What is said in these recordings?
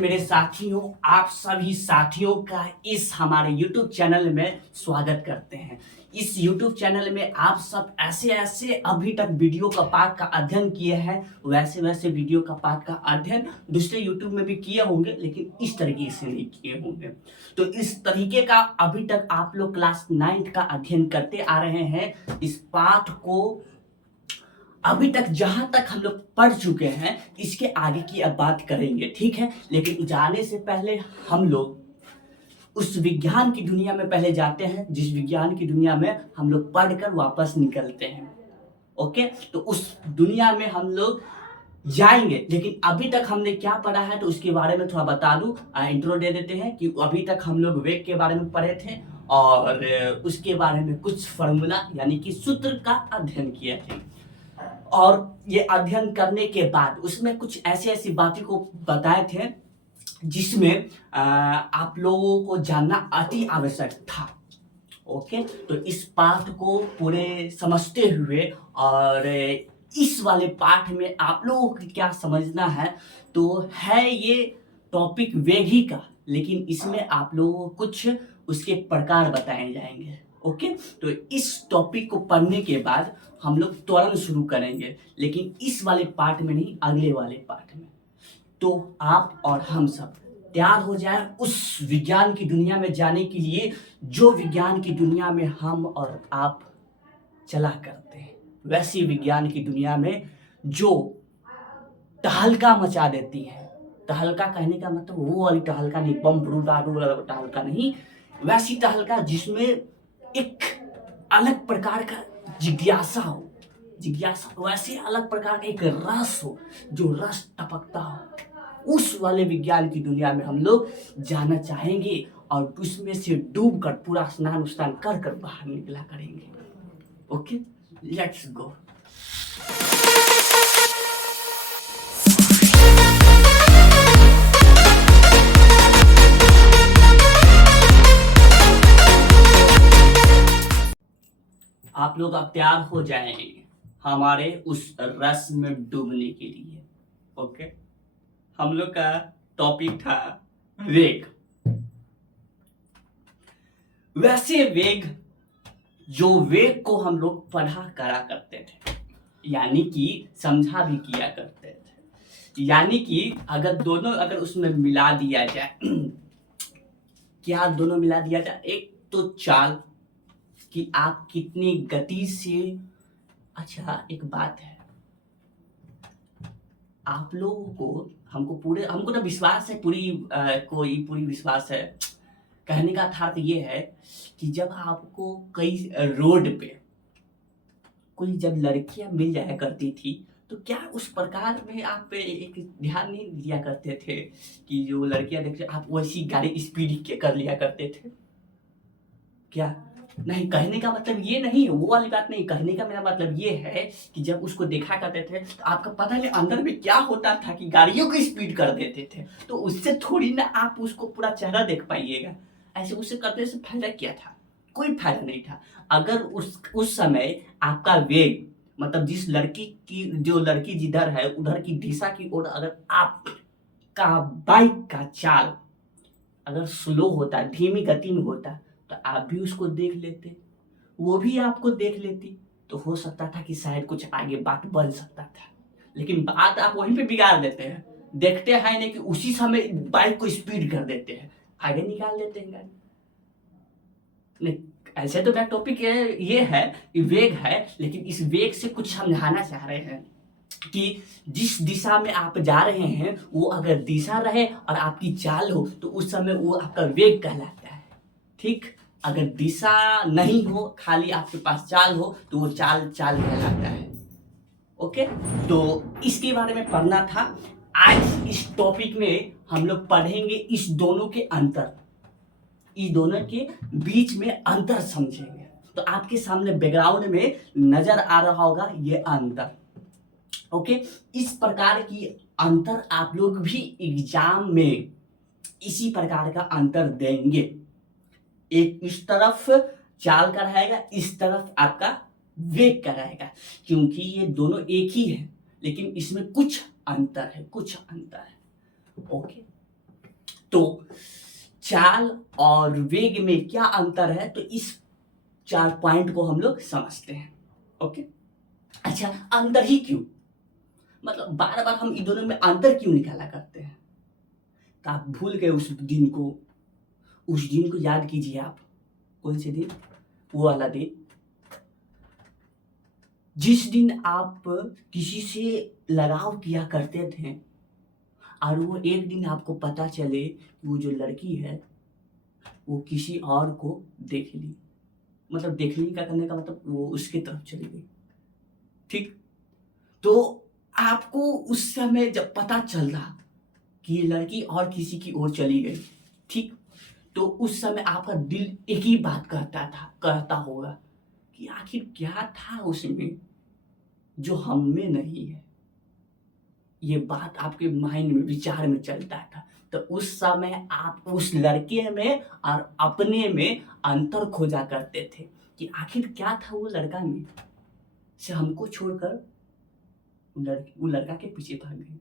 मेरे साथियों, आप सभी साथियों का इस हमारे YouTube चैनल में स्वागत करते हैं। इस YouTube चैनल में आप सब ऐसे अभी तक वीडियो का पाठ का अध्ययन किए हैं, वैसे वीडियो का पाठ का अध्ययन दूसरे YouTube में भी किए होंगे, लेकिन इस तरीके से नहीं किए होंगे। तो इस तरीके का अभी तक आप लोग क्लास 9th का अध्ययन करते आ रहे हैं। इस पाठ को अभी तक जहां तक हम लोग पढ़ चुके हैं, इसके आगे की अब बात करेंगे, ठीक है। लेकिन जाने से पहले हम लोग उस विज्ञान की दुनिया में पहले जाते हैं, जिस विज्ञान की दुनिया में हम लोग पढ़कर वापस निकलते हैं। ओके, तो उस दुनिया में हम लोग जाएंगे, लेकिन अभी तक हमने क्या पढ़ा है तो उसके बारे में थोड़ा बता दूं। इंट्रो दे देते हैं कि अभी तक हम लोग वेग के बारे में पढ़े थे और उसके बारे में कुछ फॉर्मूला यानी कि सूत्र का अध्ययन किए थे। और ये अध्ययन करने के बाद उसमें कुछ ऐसी बातें को बताए थे जिसमें आप लोगों को जानना अति आवश्यक था। ओके, तो इस पाठ को पूरे समझते हुए और इस वाले पाठ में आप लोगों को क्या समझना है, तो है ये टॉपिक वेग ही का, लेकिन इसमें आप लोगों को कुछ उसके प्रकार बताए जाएंगे। ओके, तो इस टॉपिक को पढ़ने के बाद हम लोग तुरंत शुरू करेंगे, लेकिन इस वाले पार्ट में नहीं, अगले वाले पार्ट में। तो आप और हम सब तैयार हो जाएं उस विज्ञान की दुनिया में जाने के लिए, जो विज्ञान की दुनिया में हम और आप चला करते हैं। वैसी विज्ञान की दुनिया में जो तहलका मचा देती है। तहलका कहने का मतलब वो वाली तहलका नहीं, बम फुटाडू वाला तहलका नहीं, वैसी तहलका जिसमें एक अलग प्रकार का जिज्ञासा हो, वैसे अलग प्रकार का एक रस हो, जो रस टपकता हो। उस वाले विज्ञान की दुनिया में हम लोग जाना चाहेंगे और उसमें से डूब कर पूरा स्नान कर बाहर निकला करेंगे। Okay, let's go. आप लोग अब तैयार हो जाएंगे हमारे उस रस में डूबने के लिए। ओके, हम लोग का टॉपिक था वेग। वैसे वेग, जो वेग को हम लोग पढ़ा करा करते थे, यानी कि समझा भी किया करते थे। यानी कि अगर उसमें मिला दिया जाए क्या दोनों मिला दिया जाए, एक तो चाल कि आप कितनी गति से। अच्छा, एक बात है, आप लोगों को हमको तो विश्वास है, पूरी विश्वास है। कहने का अर्थ ये है कि जब आपको कई रोड पे कोई जब लड़कियां मिल जाया करती थी, तो क्या उस प्रकार में आप एक ध्यान नहीं दिया करते थे कि जो लड़कियां देखते आप वैसी गाड़ी स्पीड कर लिया करते थे? क्या नहीं, कहने का मतलब ये नहीं, वो वाली बात नहीं। कहने का मेरा मतलब ये है कि जब उसको देखा करते थे तो आपका पता नहीं अंदर में क्या होता था कि गाड़ियों की स्पीड कर देते थे, तो उससे थोड़ी ना आप उसको पूरा चेहरा देख पाइएगा। ऐसे उससे करने से फायदा क्या था? कोई फायदा नहीं था। अगर उस समय आपका वेग, मतलब जो लड़की जिधर है उधर की दिशा की ओर अगर आपका बाइक का चाल अगर स्लो होता, धीमी गति में होता, तो आप भी उसको देख लेते, वो भी आपको देख लेती, तो हो सकता था कि शायद कुछ आगे बात बन सकता था। लेकिन बात आप वहीं पे बिगाड़ देते हैं। देखते हैं नहीं कि उसी समय बाइक को स्पीड कर देते हैं, आगे निकाल देते हैं गाड़ी। नहीं, ऐसे तो मेरा टॉपिक ये है कि वेग है, लेकिन इस वेग से कुछ समझाना चाह रहे हैं कि जिस दिशा में आप जा रहे हैं, वो अगर दिशा रहे और आपकी चाल हो, तो उस समय वो आपका वेग कहलाता है। ठीक, अगर दिशा नहीं हो, खाली आपके पास चाल हो, तो वो चाल कहलाता है। ओके, तो इसके बारे में पढ़ना था। आज इस टॉपिक में हम लोग पढ़ेंगे इस दोनों के बीच में अंतर समझेंगे। तो आपके सामने बैकग्राउंड में नजर आ रहा होगा ये अंतर। ओके, इस प्रकार की अंतर आप लोग भी एग्जाम में इसी प्रकार का अंतर देंगे। एक इस तरफ चाल का रहेगा, इस तरफ आपका वेग का रहेगा, क्योंकि ये दोनों एक ही है, लेकिन इसमें कुछ अंतर है। ओके, तो चाल और वेग में क्या अंतर है, तो इस 4 पॉइंट को हम लोग समझते हैं। ओके, अच्छा, अंतर ही क्यों, मतलब बार बार हम इन दोनों में अंतर क्यों निकाला करते हैं? तो आप भूल गए उस दिन को, उस दिन को याद कीजिए आप। कौन से दिन? वो वाला दिन जिस दिन आप किसी से लगाव किया करते थे और वो एक दिन आपको पता चले कि वो जो लड़की है वो किसी और को देख ली, मतलब देखने का करने का मतलब वो उसकी तरफ चली गई। ठीक, तो आपको उस समय जब पता चल रहा कि ये लड़की और किसी की ओर चली गई, ठीक, तो उस समय आपका दिल एक ही बात कहता होगा कि आखिर क्या था उसमें जो हम में नहीं है। ये बात आपके माइंड में, विचार में चलता था। तो उस समय आप उस लड़के में और अपने में अंतर खोजा करते थे कि आखिर क्या था वो लड़का में से हमको छोड़कर वो लड़का के पीछे भाग गई।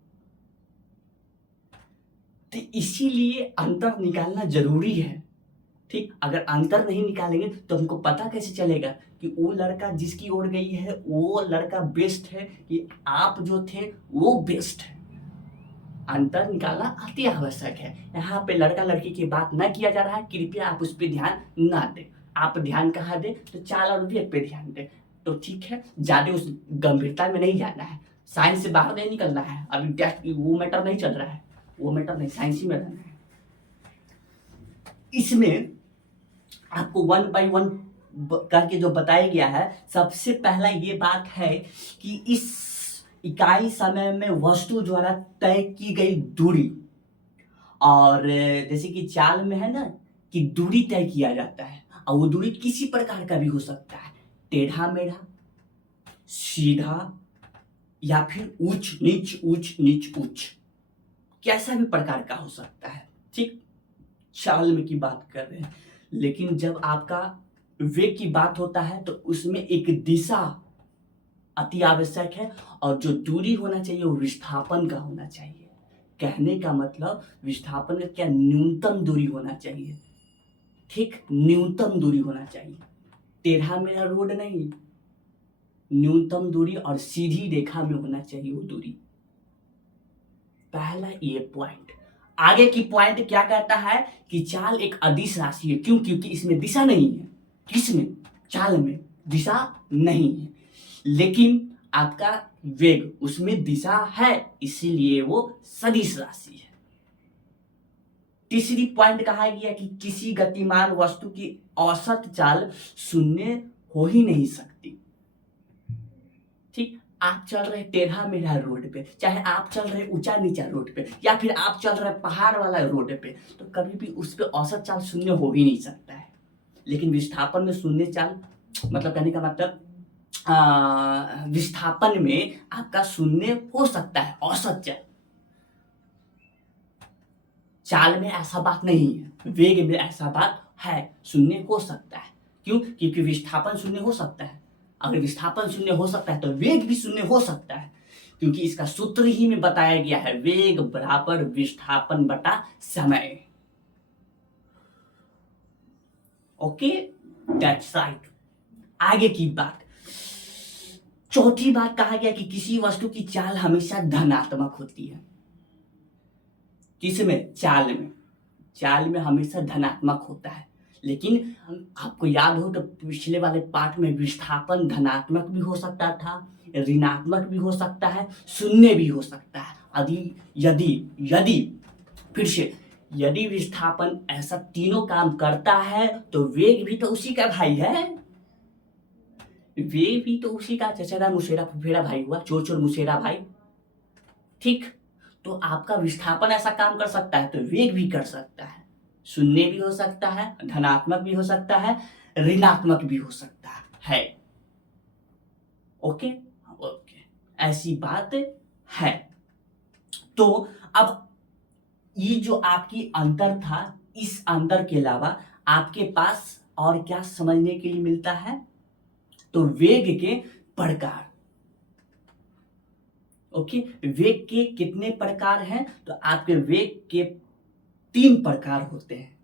तो इसीलिए अंतर निकालना जरूरी है। ठीक, अगर अंतर नहीं निकालेंगे तो हमको पता कैसे चलेगा कि वो लड़का जिसकी ओर गई है वो लड़का बेस्ट है कि आप जो थे वो बेस्ट है। अंतर निकालना अति आवश्यक है। यहाँ पे लड़का लड़की की बात न किया जा रहा है, कृपया आप उस पर ध्यान ना दें। आप ध्यान कहाँ दें, तो चाल और वेग पे ध्यान दें। तो ठीक है, ज्यादा उस गंभीरता में नहीं जाना है, साइंस से बाहर नहीं निकलना है। अभी टेस्ट वो मैटर नहीं चल रहा है, वो मैटर नहीं, साइंस ही में रहना है। इसमें आपको 1 बाय 1 करके जो बताया गया है, सबसे पहला ये बात है कि इस इकाई समय में वस्तु द्वारा तय की गई दूरी, और जैसे कि चाल में है ना कि दूरी तय किया जाता है, और वो दूरी किसी प्रकार का भी हो सकता है, टेढ़ा मेढ़ा, सीधा, या फिर ऊंच नीच ऊंच, कैसा भी प्रकार का हो सकता है। ठीक, चाल में की बात कर रहे हैं। लेकिन जब आपका वेग की बात होता है तो उसमें एक दिशा अति आवश्यक है, और जो दूरी होना चाहिए वो विस्थापन का होना चाहिए। कहने का मतलब विस्थापन का क्या, न्यूनतम दूरी होना चाहिए। ठीक, न्यूनतम दूरी होना चाहिए, टेढ़ा मेढ़ा रोड नहीं, न्यूनतम दूरी और सीधी रेखा में होना चाहिए वो दूरी। पहला ये पॉइंट। आगे की पॉइंट क्या कहता है कि चाल एक अदिश राशि है। क्यों? क्योंकि इसमें दिशा नहीं है। किसमें? चाल में दिशा नहीं है, लेकिन आपका वेग उसमें दिशा है, इसीलिए वो सदिश राशि है। तीसरी पॉइंट कहा गया कि किसी गतिमान वस्तु की औसत चाल शून्य हो ही नहीं सकती। ठीक, आप चल रहे टेढ़ा मेढ़ा रोड पे, चाहे आप चल रहे ऊंचा नीचा रोड पे, या फिर आप चल रहे पहाड़ वाला रोड पे, तो कभी भी उस पे औसत चाल शून्य हो ही नहीं सकता है। लेकिन विस्थापन में शून्य चाल, मतलब कहने का मतलब विस्थापन में आपका शून्य हो सकता है औसत चाल। चाल में ऐसा बात नहीं है, वेग में ऐसा बात है, शून्य हो सकता है। क्यों? क्योंकि विस्थापन शून्य हो सकता है। अगर विस्थापन शून्य हो सकता है तो वेग भी शून्य हो सकता है, क्योंकि इसका सूत्र ही में बताया गया है, वेग बराबर विस्थापन बटा समय। Okay, that's right. आगे की बात, चौथी बात कहा गया कि किसी वस्तु की चाल हमेशा धनात्मक होती है। किसमें? चाल में। चाल में हमेशा धनात्मक होता है, लेकिन आपको याद हो तो पिछले वाले पाठ में विस्थापन धनात्मक भी हो सकता था, ऋणात्मक भी हो सकता है, शून्य भी हो सकता है। यदि यदि फिर से यदि विस्थापन ऐसा तीनों काम करता है तो वेग भी तो उसी का भाई है। वेग भी तो उसी का चचेरा मुसेरा फुफेरा भाई हुआ, चोर चोर मुसेरा भाई। ठीक, तो आपका विस्थापन ऐसा काम कर सकता है तो वेग भी कर सकता है, शून्य भी हो सकता है, धनात्मक भी हो सकता है, ऋणात्मक भी हो सकता है। ओके ओके, ऐसी बात है। तो अब ये जो आपकी अंतर था, इस अंतर के अलावा आपके पास और क्या समझने के लिए मिलता है, तो वेग के प्रकार। ओके, वेग के कितने प्रकार हैं, तो आपके वेग के तीन प्रकार होते हैं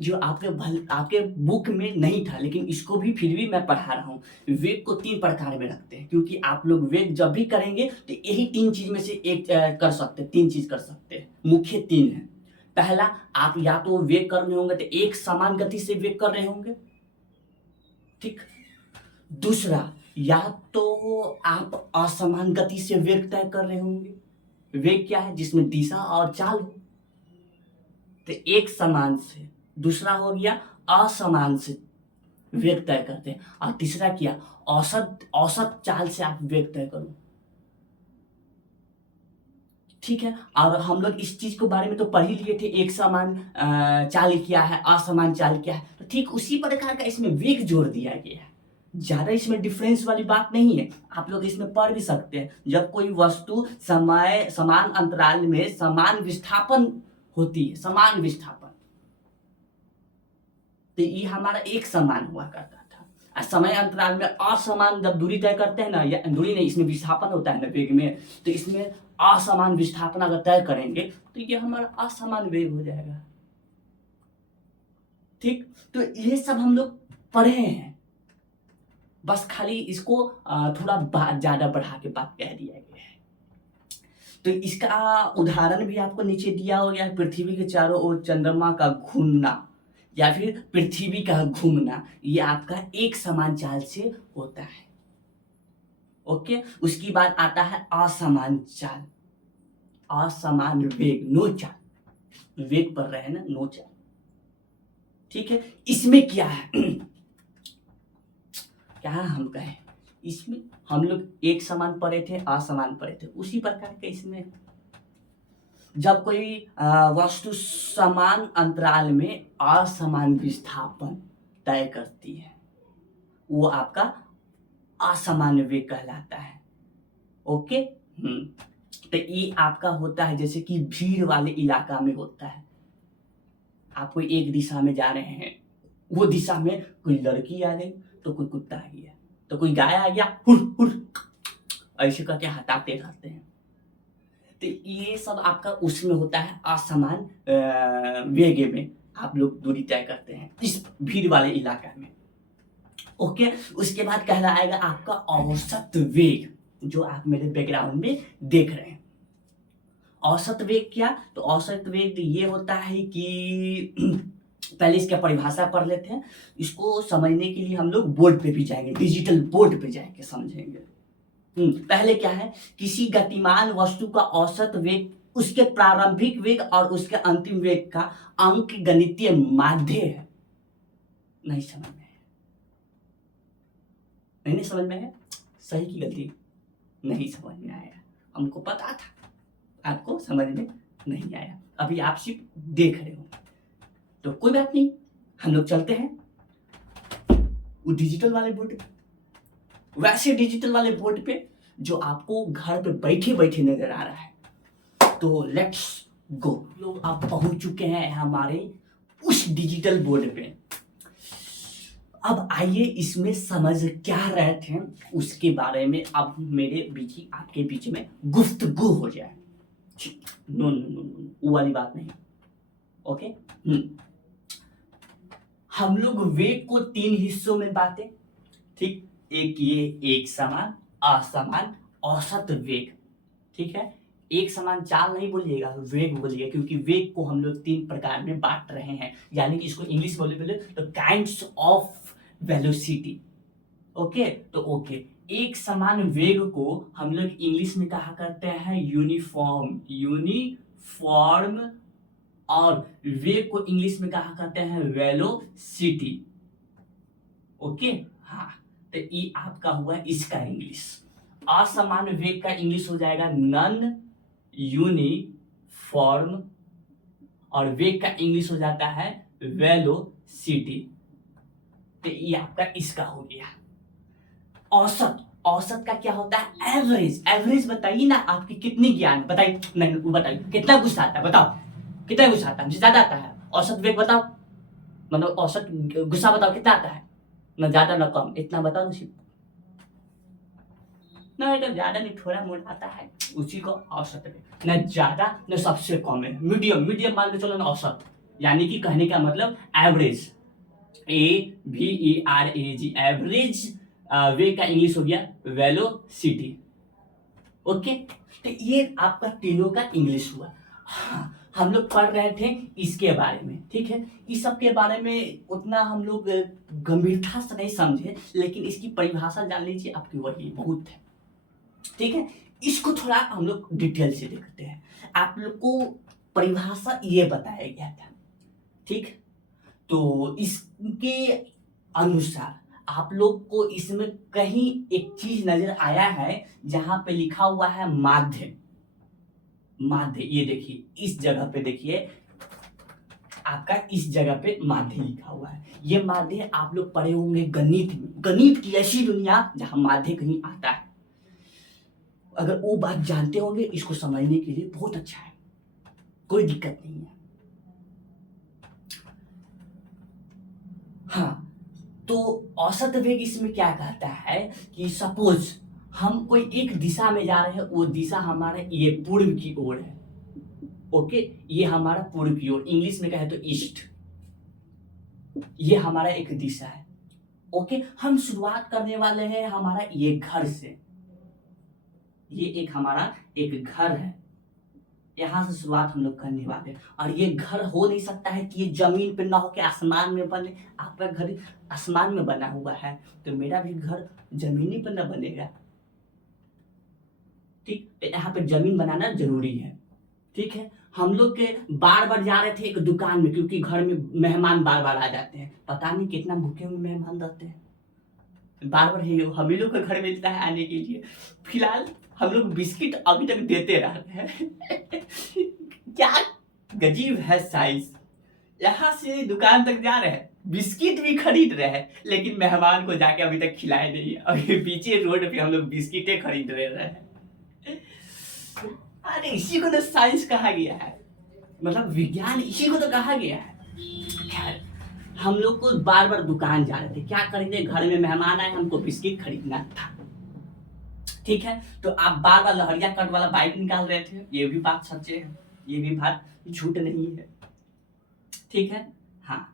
जो आपके बुक में नहीं था, लेकिन इसको भी फिर भी मैं पढ़ा रहा हूँ। वेग को तीन प्रकार में रखते हैं, क्योंकि आप लोग वेग जब भी करेंगे तो यही तीन चीज में से एक कर सकते हैं, तीन चीज कर सकते हैं, मुख्य तीन है। पहला, आप या तो वेग कर रहे होंगे तो एक समान गति से वेग कर रहे होंगे, ठीक। दूसरा, या तो आप असमान गति से वेग तय कर रहे होंगे। वेग क्या है? जिसमें दिशा और चाल हो, तो एक समान से। दूसरा हो गया असमान से वेग तय करते हैं। और तीसरा क्या? औसत औसत चाल से आप वेग तय करो, ठीक है। और हम लोग इस चीज के बारे में तो पढ़ ही लिए थे, एक समान चाल क्या है, असमान चाल क्या है। तो ठीक उसी प्रकार का इसमें वेग जोड़ दिया गया है। ज्यादा इसमें डिफरेंस वाली बात नहीं है, आप लोग इसमें पढ़ भी सकते हैं। जब कोई वस्तु समान अंतराल में समान विस्थापन होती है, समान विस्थापन, तो ये हमारा एक समान हुआ करता था। और समय अंतराल में असमान जब दूरी तय करते हैं ना, या दूरी नहीं, इसमें विस्थापन होता है ना वेग में, तो इसमें असमान विस्थापन अगर तय करेंगे तो ये हमारा असमान वेग हो जाएगा, ठीक। तो ये सब हम लोग पढ़े हैं, बस खाली इसको थोड़ा ज्यादा बढ़ा के बात कह दिया गया है। तो इसका उदाहरण भी आपको नीचे दिया हो गया है, पृथ्वी के चारों ओर चंद्रमा का घूमना या फिर पृथ्वी का घूमना, ये आपका एक समान चाल से होता है, ओके। उसकी बाद आता है असमान चाल, असमान वेग, नो चाल, वेग पर रहे ना, नो चाल, ठीक है। इसमें क्या है क्या हम कहें, इसमें हम लोग एक समान पढ़े थे, असमान पढ़े थे, उसी प्रकार के इसमें जब कोई वस्तु समान अंतराल में असमान विस्थापन तय करती है, वो आपका असमान वेग कहलाता है, ओके। तो ये आपका होता है जैसे कि भीड़ वाले इलाका में होता है। आप कोई एक दिशा में जा रहे हैं, वो दिशा में कोई लड़की आ गई तो कोई कुत्ता आ गया तो कोई गाय आ गया, हुर हुर ऐसे करके हटाते रहते हैं। तो ये सब आपका उसमें होता है असमान वेग में आप लोग दूरी तय करते हैं इस भीड़ वाले इलाका में, ओके। उसके बाद कहलाएगा आपका औसत वेग, जो आप मेरे बैकग्राउंड में देख रहे हैं। औसत वेग क्या? तो औसत वेग ये होता है कि पहले इसका परिभाषा पढ़ लेते हैं। इसको समझने के लिए हम लोग बोर्ड पे भी जाएंगे, डिजिटल बोर्ड पे जाएंगे, समझेंगे। पहले क्या है, किसी गतिमान वस्तु का औसत वेग उसके प्रारंभिक वेग और उसके अंतिम वेग का अंक गणितीय माध्य है। नहीं समझ में है? नहीं समझ में है? सही की गलती? नहीं समझ में आया, हमको पता था आपको समझ में नहीं आया, अभी आप सिर्फ देख रहे हो, तो कोई बात नहीं, हम लोग चलते हैं वो डिजिटल वाले बोर्ड पे। वैसे डिजिटल वाले बोर्ड पे जो आपको घर पे बैठे बैठे नजर आ रहा है, तो लेट्स गो। लोग आप पहुंच चुके हैं हमारे उस डिजिटल बोर्ड पे। अब आइए इसमें समझ क्या रहे थे उसके बारे में अब मेरे बीच ही आपके बीच में गुफ्तगू हो जाए। नो नो नो नो, वो वाली बात नहीं, ओके। हम लोग वेग को तीन हिस्सों में बांटे, ठीक। एक ये एक समान, असमान, औसत वेग, ठीक है। एक समान चाल नहीं बोलिएगा, वेग बोलिएगा, क्योंकि वेग को हम लोग तीन प्रकार में बांट रहे हैं, यानी कि इसको इंग्लिश बोले तो काइंड्स ऑफ वेलोसिटी, ओके। तो ओके, एक समान वेग को हम लोग इंग्लिश में कहा करते हैं यूनिफॉर्म, यूनिफॉर्म। और वेग को इंग्लिश में कहा करते हैं वेलोसिटी, ओके। हाँ, तो ये आपका हुआ इसका इंग्लिश। असमान वेग का इंग्लिश हो जाएगा नॉन यूनिफॉर्म, और वेग का इंग्लिश हो जाता है वेलोसिटी। तो ये आपका इसका हो गया। औसत, औसत का क्या होता है? एवरेज। एवरेज बताइए ना, आपकी कितनी ज्ञान बताइए, नहीं बताइए कितना गुस्सा आता है, बताओ कितना गुस्सा आता है? मुझे ज्यादा आता है। औसत वेग बताओ, मतलब औसत गुस्सा बताओ कितना आता है, ना ज्यादा ना कम, इतना बताओ ना सिर्फ, ना एकदम ज्यादा नहीं, थोड़ा मोड़ा आता है, उसी को औसत है, न ज्यादा न सबसे कम है, मीडियम, मीडियम मान के चलो ना, औसत, यानी कि कहने का मतलब एवरेज, AVERAG, एवरेज वे का इंग्लिश हो गया वेलोसिटी। ओके, तो ये आपका तीनों का इंग्लिश हुआ। हाँ, हम लोग पढ़ रहे थे इसके बारे में, ठीक है, इस सब के बारे में उतना हम लोग गंभीरता से नहीं समझे, लेकिन इसकी परिभाषा जान लीजिए, आपकी वही बहुत है, ठीक है। इसको थोड़ा हम लोग डिटेल से देखते हैं। आप लोग को परिभाषा ये बताया गया था, ठीक, तो इसके अनुसार आप लोग को इसमें कहीं एक चीज नजर आया है जहां पे लिखा हुआ है माध्य, माध्य, ये देखिए इस जगह पे देखिए, आपका इस जगह पे माध्य लिखा हुआ है। ये माध्य आप लोग पढ़े होंगे गणित में, गणित की ऐसी दुनिया जहां माध्य कहीं आता है। अगर वो बात जानते होंगे, इसको समझने के लिए बहुत अच्छा है, कोई दिक्कत नहीं है। हाँ, तो औसत वेग इसमें क्या कहता है कि सपोज हम कोई एक दिशा में जा रहे हैं, वो दिशा हमारा ये पूर्व की ओर है, ओके, ये हमारा पूर्व की ओर, इंग्लिश में कहे तो ईस्ट, ये हमारा एक दिशा है, ओके। हम शुरुआत करने वाले हैं हमारा ये घर से, ये एक हमारा एक घर है, यहां से शुरुआत हम लोग करने वाले, और ये घर हो नहीं सकता है कि ये जमीन पे ना हो के आसमान में बने। आपका घर आसमान में बना हुआ है, तो मेरा भी घर जमीनी पर ना बनेगा, ठीक, तो यहाँ पे जमीन बनाना जरूरी है, ठीक है। हम लोग के बार बार जा रहे थे एक दुकान में, क्योंकि घर में मेहमान बार बार आ जाते हैं, पता नहीं कितना भूखे हुए मेहमान रहते हैं, बार बार हम ही लोग का घर मिलता है आने के लिए। फिलहाल हम लोग बिस्किट अभी तक देते रह रहे हैं क्या गजीब है साइज, यहाँ से दुकान तक जा रहे हैं, बिस्किट भी खरीद रहे हैं, लेकिन मेहमान को जाके अभी तक खिलाए नहीं। अभी पीछे रोड पे हम लोग बिस्किटें खरीद रहे हैं। अरे इसी को तो साइंस कहा गया है, मतलब विज्ञान, इसी को तो कहा गया है। खैर, हम लोग को बार बार दुकान जा रहे थे, क्या खरीदे, घर में मेहमान आए, हमको बिस्किट खरीदना था, ठीक है। तो आप बार बार लहरिया कट वाला बाइक निकाल रहे थे, ये भी बात सच्चे है, ये भी बात झूठ नहीं है, ठीक है। हाँ,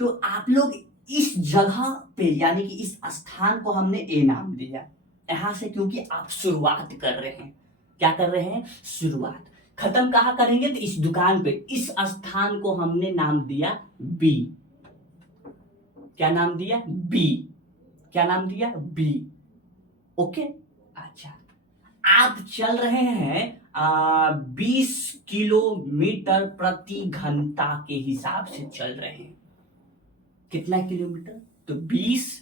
तो आप लोग इस जगह पे, यानी कि इस स्थान को हमने ए नाम दिया यहां से, क्योंकि आप शुरुआत कर रहे हैं, क्या कर रहे हैं, शुरुआत। खत्म कहाँ करेंगे, तो इस दुकान पे, इस स्थान को हमने नाम दिया बी, क्या नाम दिया, बी, क्या नाम दिया, बी, ओके। अच्छा, आप चल रहे हैं 20 किलोमीटर प्रति घंटा के हिसाब से चल रहे हैं, कितना किलोमीटर, तो 20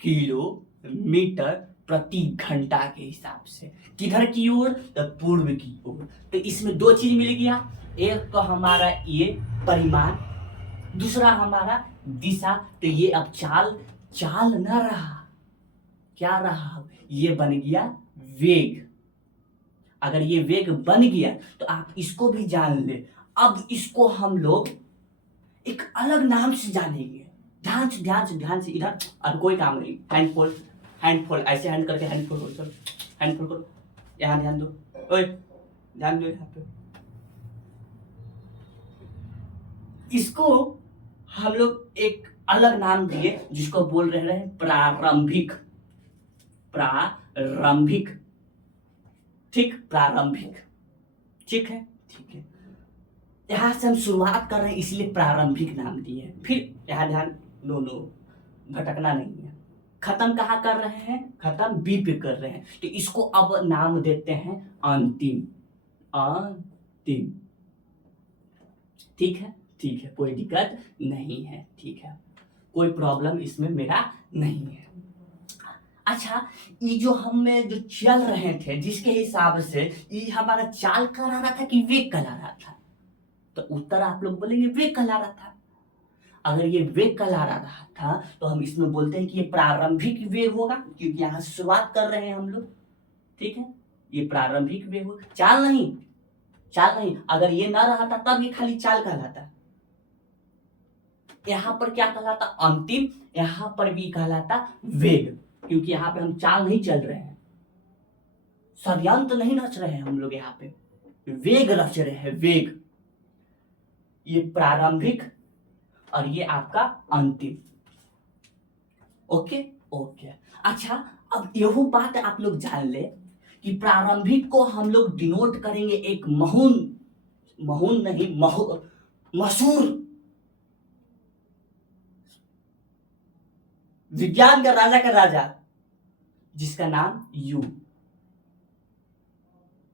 किलोमीटर प्रति घंटा के हिसाब से, किधर की ओर, तो पूर्व की ओर। तो इसमें दो चीज मिल गया, एक तो हमारा ये परिमाण, दूसरा हमारा दिशा। तो ये अब चाल, चाल न रहा, क्या रहा, ये बन गया वेग। अगर ये वेग बन गया तो आप इसको भी जान ले। अब इसको हम लोग एक अलग नाम से जानेंगे, ध्यान से ध्यान से ध्यान से, इधर अब कोई काम नहीं, हैंड फोल्ड, हैंड फोल्ड, ऐसे हैंड करके हैंड फोल्ड करो, चलो हैंड फोल्ड करो, यहाँ ध्यान दो, ओए ध्यान दो यहाँ पे। इसको हम लोग एक अलग नाम दिए, जिसको बोल रहे हैं प्रारंभिक, प्रारंभिक, ठीक, प्रारंभिक, ठीक है, ठीक है। यहां से हम शुरुआत कर रहे हैं, इसलिए प्रारंभिक नाम दिए। फिर यहां ध्यान, नो नो, भटकना नहीं है। खत्म कहाँ कर रहे हैं, खत्म बी पे कर रहे हैं, तो इसको अब नाम देते हैं अंतिम, अंतिम, ठीक है, ठीक है, कोई दिक्कत नहीं है, ठीक है, कोई प्रॉब्लम इसमें मेरा नहीं है। अच्छा, ये जो हमें जो चल रहे थे, जिसके हिसाब से ये हमारा चाल करा रहा था कि वेग करा रहा था, तो उत्तर आप लोग बोलेंगे वेग करा रहा था। अगर ये वेग करा रहा था तो हम इसमें बोलते हैं कि ये प्रारंभिक वेग होगा, क्योंकि यहां से शुरुआत कर रहे हैं हम लोग, ठीक है, ये प्रारंभिक वेग होगा, चाल नहीं, चाल नहीं। अगर ये ना रहा था तब ये खाली चाल कहलाता, यहां पर क्या कहलाता, अंतिम, यहां पर भी कहलाता वेग, क्योंकि यहां पे हम चाल नहीं चल रहे हैं, षड्यंत्र नहीं रच रहे हैं हम लोग, यहाँ पे वेग रच रहे हैं, वेग। ये प्रारंभिक और ये आपका अंतिम। Okay okay. अच्छा, अब यह बात आप लोग जान ले कि प्रारंभिक को हम लोग डिनोट करेंगे एक मशहूर विज्ञान का राजा जिसका नाम यू,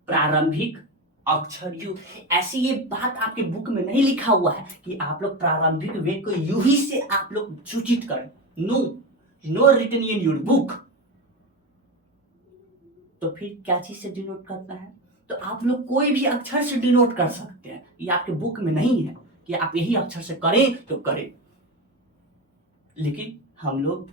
प्रारंभिक अक्षर यू। ऐसी ये बात आपके बुक में नहीं लिखा हुआ है कि आप लोग प्रारंभिक वेग को यू ही से आप लोग सूचित करें। No written in your book. तो फिर क्या चीज से डिनोट करना है? तो आप लोग कोई भी अक्षर से डिनोट कर सकते हैं, ये आपके बुक में नहीं है कि आप यही अक्षर से करें तो करें। लेकिन हम लोग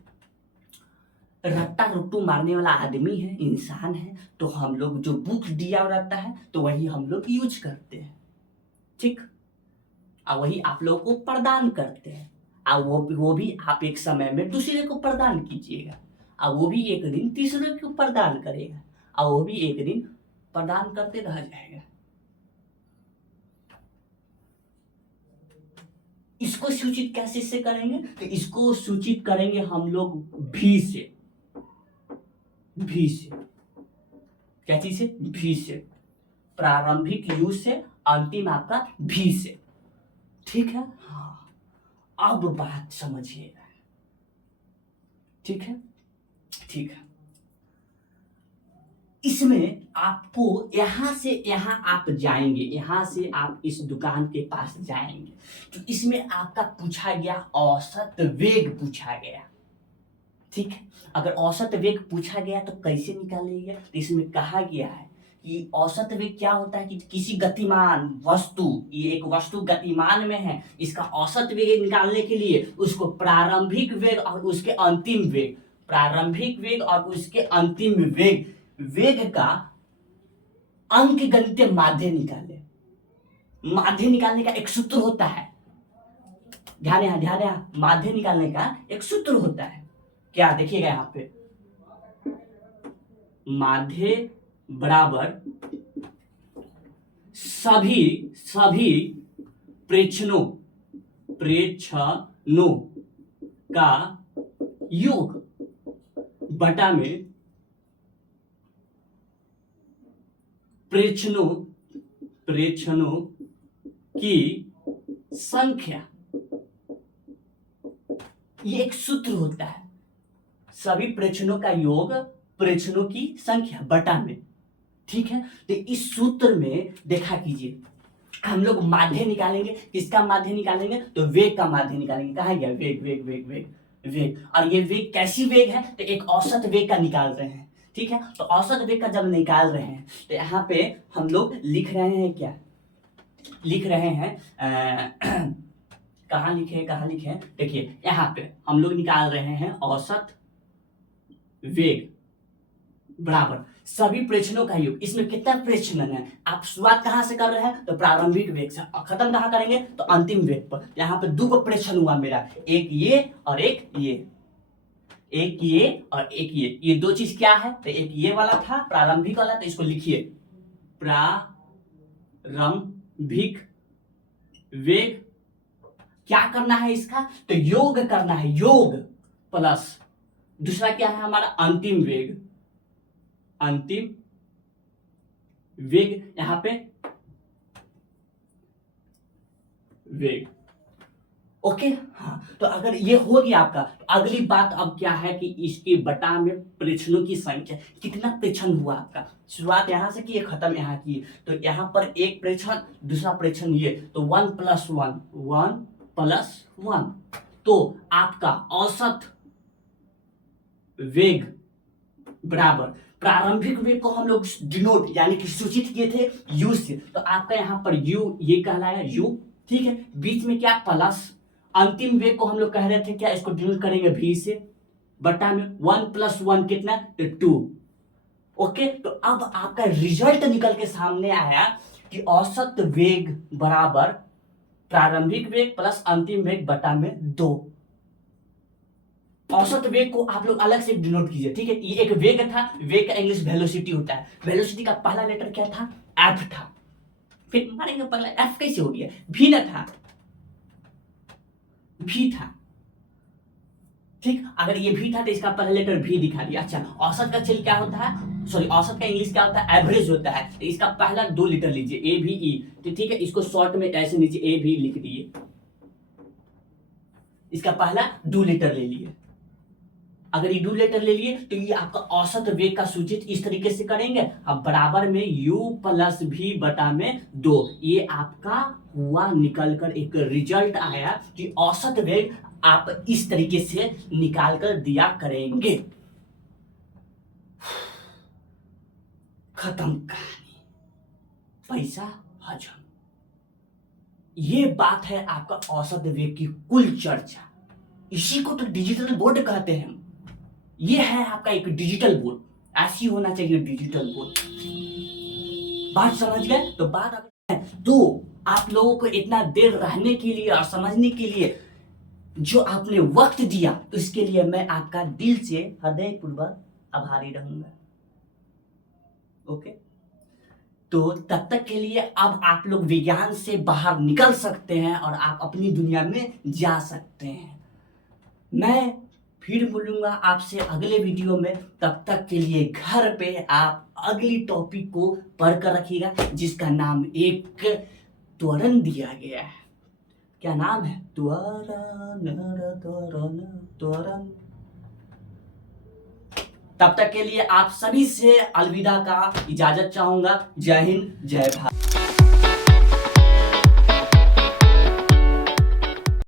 रट्टा रुट्टू मारने वाला आदमी है, इंसान है, तो हम लोग जो बुक दिया रहता है तो वही हम लोग यूज करते हैं, ठीक। और वही आप लोगों को प्रदान करते हैं, और वो भी आप एक समय में दूसरे को प्रदान कीजिएगा, और वो भी एक दिन तीसरे को प्रदान करेगा, और वो भी एक दिन प्रदान करते रह जाएगा। इसको सूचित कैसे से करेंगे? तो इसको सूचित करेंगे हम लोग भी से। क्या चीज से? भी से। प्रारंभिक यू से, अंतिम आपका भी से, ठीक है। हाँ, अब बात समझिएगा, ठीक है, ठीक है। इसमें आपको यहां से यहां आप जाएंगे, यहां से आप इस दुकान के पास जाएंगे, तो इसमें आपका पूछा गया औसत वेग पूछा गया, ठीक है। अगर औसत वेग पूछा गया तो कैसे निकालेंगे? तो इसमें कहा गया है कि औसत वेग क्या होता है कि किसी गतिमान वस्तु, ये एक वस्तु गतिमान में है, इसका औसत वेग निकालने के लिए उसको प्रारंभिक वेग और उसके अंतिम वेग, प्रारंभिक वेग और उसके अंतिम वेग का अंकगणितीय माध्य निकाले। माध्य निकालने का एक सूत्र होता है, ध्यान यहाँ, माध्य निकालने का एक सूत्र होता है। क्या? देखिएगा यहाँ पे, माध्य बराबर सभी प्रेक्षणों का योग बटा में प्रेक्षणों की संख्या। ये एक सूत्र होता है, सभी प्रेक्षणों का योग प्रेक्षणों की संख्या बटा में, ठीक है। तो इस सूत्र में देखा कीजिए, हम लोग माध्य निकालेंगे। किसका माध्य निकालेंगे? तो वेग का माध्य निकालेंगे। कहा गया? वेग वेग वेग वेग वेग। और ये वेग कैसी वेग है? तो एक औसत वेग का निकाल रहे हैं, ठीक है। तो औसत वेग का जब निकाल रहे हैं तो यहाँ पे हम लोग लिख रहे हैं, क्या लिख रहे हैं? कहाँ लिखे? देखिए यहाँ पे हम लोग निकाल रहे हैं औसत वेग बराबर सभी प्रेक्षणों का योग। इसमें कितना प्रेक्षण है? आप शुरुआत कहां से कर रहे हैं? तो प्रारंभिक वेग से। खत्म कहां करेंगे? तो अंतिम वेग पर। यहाँ पे दो प्रेक्षण हुआ मेरा, एक ये और एक ये, एक ये और एक ये दो चीज क्या है? तो एक ये वाला था प्रारंभिक वाला, तो इसको लिखिए प्रारंभिक वेग। क्या करना है इसका? तो योग करना है, योग प्लस दूसरा क्या है हमारा? अंतिम वेग। अंतिम वेग, यहां पे वेग, ओके। हाँ, तो अगर ये हो गया आपका, तो अगली बात अब क्या है कि इसके बटा में प्रेक्षणों की संख्या। कितना प्रेक्षण हुआ आपका? शुरुआत यहां से की, खत्म यहां की, तो यहां पर एक प्रेक्षण, दूसरा प्रेक्षण ये, तो 1 + 1 तो आपका औसत वेग बराबर प्रारंभिक वेग को हम लोग डिनोट यानी कि सूचित किए थे यू से, तो आपका यहाँ पर यू ये कहलाया यू, ठीक है। बीच में क्या? प्लस। अंतिम वेग को हम लोग कह रहे थे क्या? इसको डिनोट करेंगे भी से, बटा में 1 + 1 कितना? तो 2, ओके। तो अब आपका रिजल्ट निकल के सामने आया कि औसत वेग बराबर प्रारंभिक वेग प्लस अंतिम वेग बटा में 2। औसत वेग को आप लोग अलग से डिनोट कीजिए, ठीक है। ये एक वेग था, वेग का इंग्लिश वेलोसिटी होता है। वेलोसिटी का पहला लेटर क्या था? एफ था। फिर मारेंगे पहला एफ कैसे हो गया? भी ना था, भी था, ठीक। अगर ये भी था तो इसका पहला लेटर भी दिखा दिया। अच्छा, औसत का चिन्ह क्या होता है? सॉरी, औसत का इंग्लिश क्या होता है? एवरेज होता है। तो इसका पहला 2 लेटर लीजिए, ए भी ई, तो ठीक है, इसको शॉर्ट में ऐसे नीचे ए भी लिख दिए। इसका पहला 2 लेटर ले लिए। अगर ये 2 लेटर ले लिए तो ये आपका औसत वेग का सूचित इस तरीके से करेंगे। अब बराबर में u प्लस भी बटा में 2, ये आपका हुआ, निकल कर एक रिजल्ट आया कि औसत वेग आप इस तरीके से निकाल कर दिया करेंगे। खत्म कहानी, पैसा हजम। ये बात है आपका औसत वेग की कुल चर्चा। इसी को तो डिजिटल बोर्ड कहते हैं। ये है आपका एक डिजिटल बोर्ड, ऐसी होना चाहिए डिजिटल बोर्ड। बात समझ गए? तो बात तो आप लोगों को इतना देर रहने के लिए और समझने के लिए जो आपने वक्त दिया, इसके लिए मैं आपका दिल से हृदयपूर्वक आभारी रहूंगा। ओके, तो तब तक के लिए अब आप लोग विज्ञान से बाहर निकल सकते हैं और आप अपनी दुनिया में जा सकते हैं। मैं फिर मिलूंगा आपसे अगले वीडियो में। तब तक के लिए घर पे आप अगली टॉपिक को पढ़कर रखिएगा, जिसका नाम एक त्वरण दिया गया है। क्या नाम है? त्वरण, त्वरण। तब तक के लिए आप सभी से अलविदा का इजाजत चाहूंगा। जय हिंद, जय भारत।